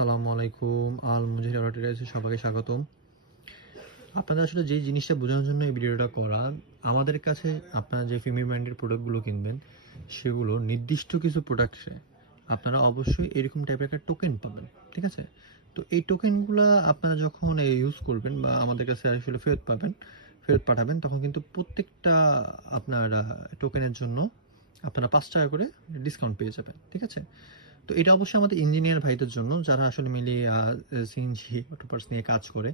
আসসালামু আলাইকুম। আল মুজাহির অটোট্রেডার্সে সবাইকে স্বাগতম। আপনাদের আসলে যে জিনিসটা বোঝানোর জন্য এই ভিডিওটা করা, আমাদের কাছে আপনারা যে ফিমি ব্র্যান্ডের প্রোডাক্টগুলো কিনবেন, সেগুলো নির্দিষ্ট কিছু প্রোডাক্টে আপনারা অবশ্যই এরকম টাইপের একটা টোকেন পাবেন। ঠিক আছে? তো এই টোকেনগুলা আপনারা যখন ইউজ করবেন বা আমাদের কাছে আসলে ফেরত পাঠাবেন, তখন কিন্তু প্রত্যেকটা আপনার টোকেনের জন্য আপনারা ৳৫ করে ডিসকাউন্ট পেয়ে যাবেন। ঠিক আছে? তো এটা অবশ্যই আমাদের ইঞ্জিনিয়ার ভাইদের জন্য, যারা আসলে মেইনলি সিএনজি অটোপার্টস নিয়ে কাজ করে।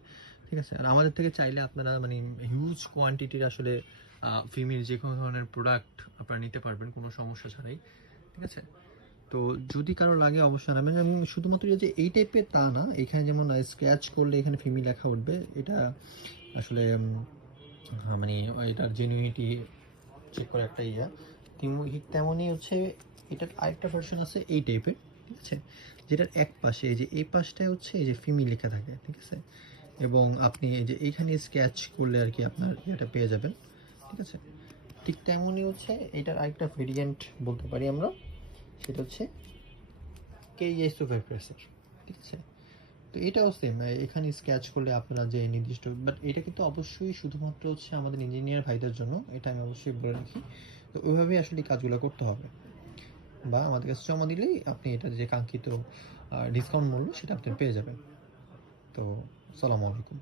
ঠিক আছে? আর আমাদের থেকে চাইলে আপনারা মানে হিউজ কোয়ান্টিটির আসলে ফিমির যে কোনো ধরনের প্রোডাক্ট আপনারা নিতে পারবেন কোনো সমস্যা ছাড়াই। ঠিক আছে? তো যদি কারো লাগে অবশ্যই জানাবেন। এবং শুধুমাত্র এই যে এই টাইপের তা না, এখানে যেমন স্ক্র্যাচ করলে এখানে ফিমি লেখা উঠবে। এটা আসলে মানে এটার জেনুইনিটি চেক করে একটা ঠিক তেমনই হচ্ছে এটার আরেকটা ভার্সন আছে এই টাইপের। ঠিক আছে? যেটার এক পাশে এই যে এই পাশটায় হচ্ছে এই যে ফিমি লেখা থাকে। ঠিক আছে? এবং আপনি এই যে এইখানে স্ক্র্যাচ করলে আর কি আপনার এটা পেয়ে যাবেন। ঠিক আছে? ঠিক তেমনই হচ্ছে এটার আরেকটা ভেরিয়েন্ট বলতে পারি আমরা, সেটা হচ্ছে কেইএস সুপারপ্রেসার। ঠিক আছে? তো এটাও সেম, এখানে স্ক্র্যাচ করলে আপনারা যে নির্দিষ্ট, বাট এটা কিন্তু অবশ্যই শুধুমাত্র হচ্ছে আমাদের ইঞ্জিনিয়ার ভাইদের জন্য, এটা আমি অবশ্যই বলে রাখি। তো ওইভাবেই আসলে কাজগুলো করতে হবে, বা আমাদের কাছে জমা দিলেই আপনি এটা যে কাঙ্ক্ষিত ডিসকাউন্ট মূল্য সেটা আপনি পেয়ে যাবেন। তো আসসালামু আলাইকুম।